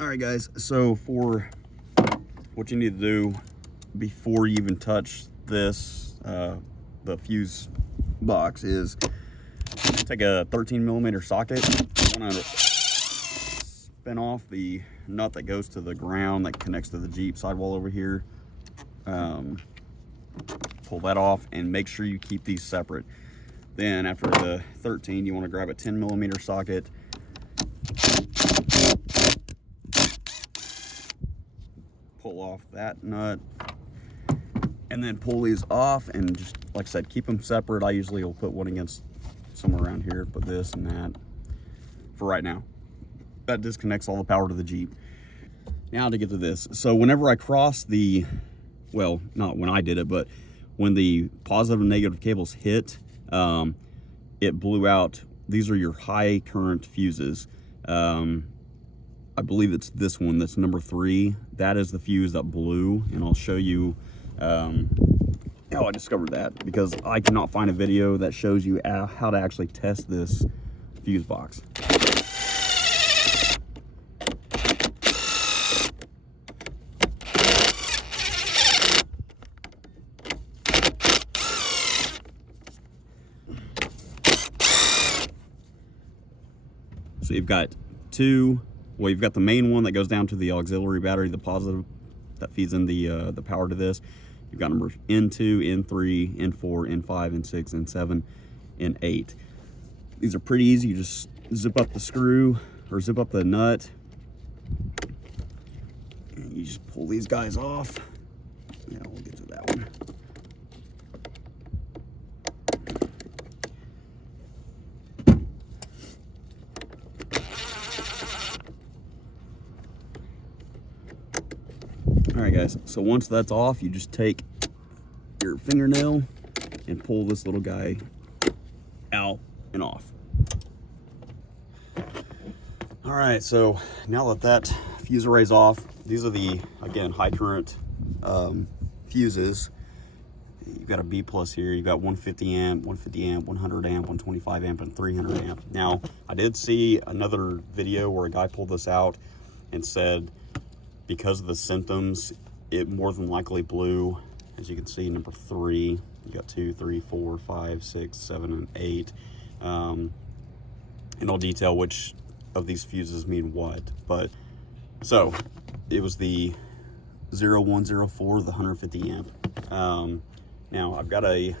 All right, guys, so for what you need to do before you even touch this, the fuse box, is take a 13mm socket. You want to spin off the nut that goes to the ground that connects to the Jeep sidewall over here. Pull that off and make sure you keep these separate. Then after the 13, you want to grab a 10mm socket, pull off that nut, and then pull these off, and just like I said, keep them separate. I usually will put one against somewhere around here, put this and that for right now. That disconnects all the power to the Jeep. Now to get to this. So whenever I cross the, well, not when I did it, but when the positive and negative cables hit, it blew out. These are your high current fuses. I believe it's this one that's number 3. That is the fuse that blew, and I'll show you how I discovered that, because I cannot find a video that shows you how to actually test this fuse box. So you've got two. Well, you've got the main one that goes down to the auxiliary battery, the positive that feeds in the power to this. You've got numbers N2, N3, N4, N5, N6, N7, N8. These are pretty easy. You just zip up the screw or zip up the nut, and you just pull these guys off. Yeah, we'll get to that one. All right, guys, so once that's off, you just take your fingernail and pull this little guy out and off. All right, so now that fuse array's off, these are the, again, high current fuses. You've got a B plus here. You've got 150 amp, 150 amp, 100 amp, 125 amp, and 300 amp. Now, I did see another video where a guy pulled this out and said, because of the symptoms, it more than likely blew. As you can see, number 3, you got 2, 3, 4, 5, 6, 7, and 8. And I'll detail which of these fuses mean what. But so it was the 0104, the 150 amp. Now I've got a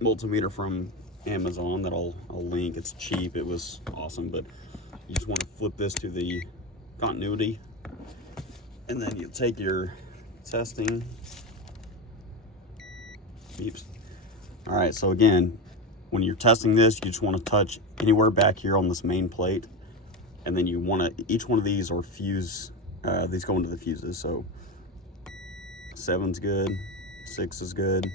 multimeter from Amazon that I'll link. It's cheap. It was awesome. But you just want to flip this to the continuity, and then you take your testing. Beeps. All right, so again, when you're testing this, you just want to touch anywhere back here on this main plate, and then you want to, each one of these are fuse, these go into the fuses. So 7's good, 6 is good,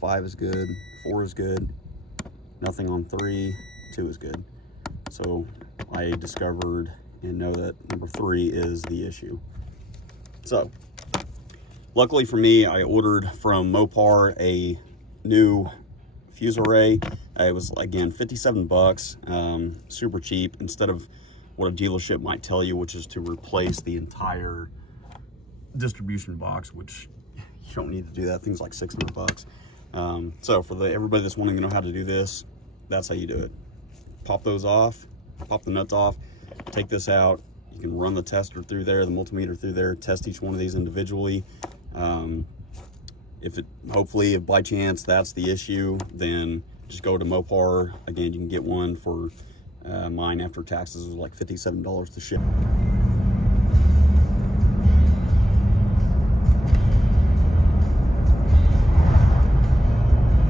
5 is good, 4 is good, nothing on 3, 2 is good. So I discovered and know that number 3 is the issue. So luckily for me, I ordered from Mopar a new fuse array. It was, again, 57 bucks, super cheap, instead of what a dealership might tell you, which is to replace the entire distribution box, which you don't need to do that. Things like 600 bucks. So for everybody that's wanting to know how to do this, that's how you do it. Pop those off, pop the nuts off, take this out. You can run the tester through there, the multimeter through there, test each one of these individually. Hopefully, if by chance that's the issue, then just go to Mopar. Again, you can get one for mine after taxes was like $57 to ship.